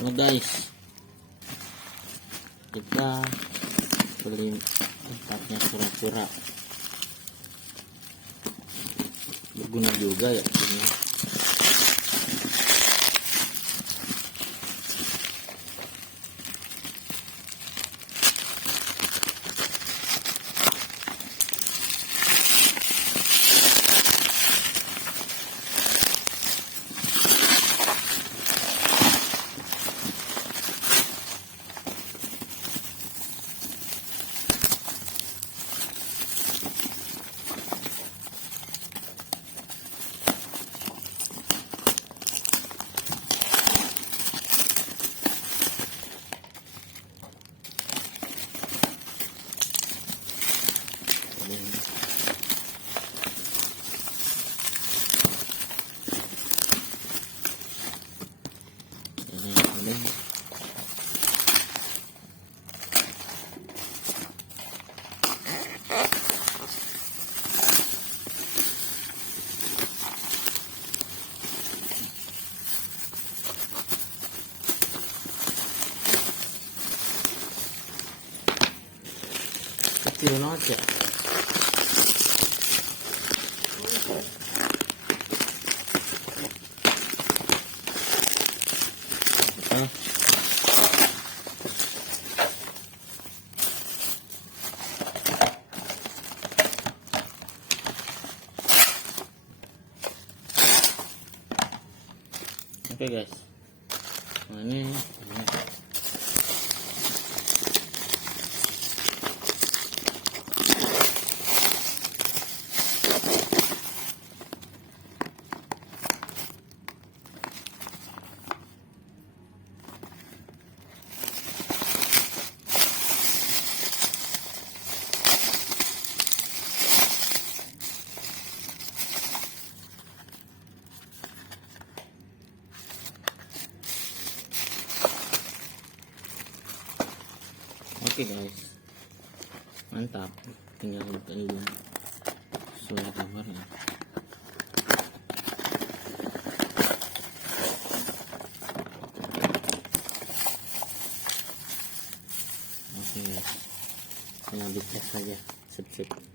Nah guys, kita beli tempatnya pura-pura berguna juga ya ini. Kecil banget ya. Oke guys, nah ini. Oke guys, mantap. Tinggal buka dulu suara gambarnya. Oke guys, tinggal dites saja. Sip.